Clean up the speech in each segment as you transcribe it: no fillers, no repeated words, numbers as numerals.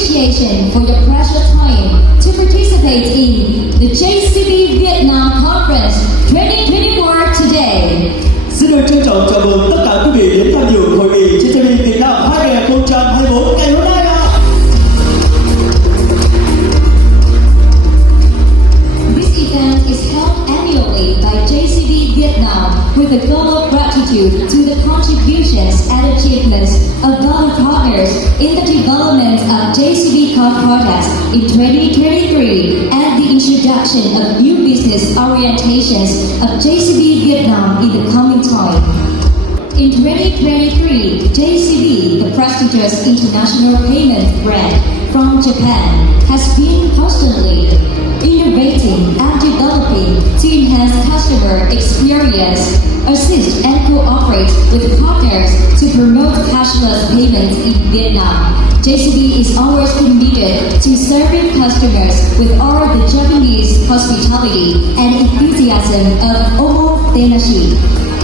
appreciation for your precious time to participate in the JCB Vietnam Conference 2024 today. Xin được trân trọng chào mừng tất cả quý vị đến tham dự hội nghị JCB Việt Nam 2024 ngày hôm nay ạ. This event is held annually by JCB Vietnam with the goal of gratitude to the contributions and achievements of our partners in the development of JCB Car Products in 2023 and the introduction of new business orientations of JCB Vietnam in the coming time. In 2023, JCB, the prestigious international payment brand from Japan, has been constantly innovating and developing to enhance customer experience, assist and cooperate with partners to promote cashless payments in Vietnam. JCB is always committed to serving customers with all the Japanese hospitality and enthusiasm of Omotenashi.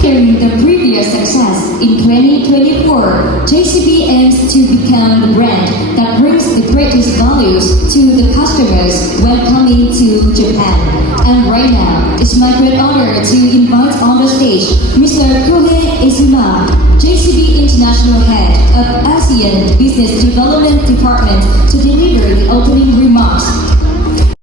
During the previous success in 2024, JCB aims to become the brand that brings the greatest values to the customers when coming to Japan. And right now, it's my great honor to invite on the stage Mr. Kohei Izuma, JCB International Head of ASEAN Business Development Department, to deliver the opening remarks.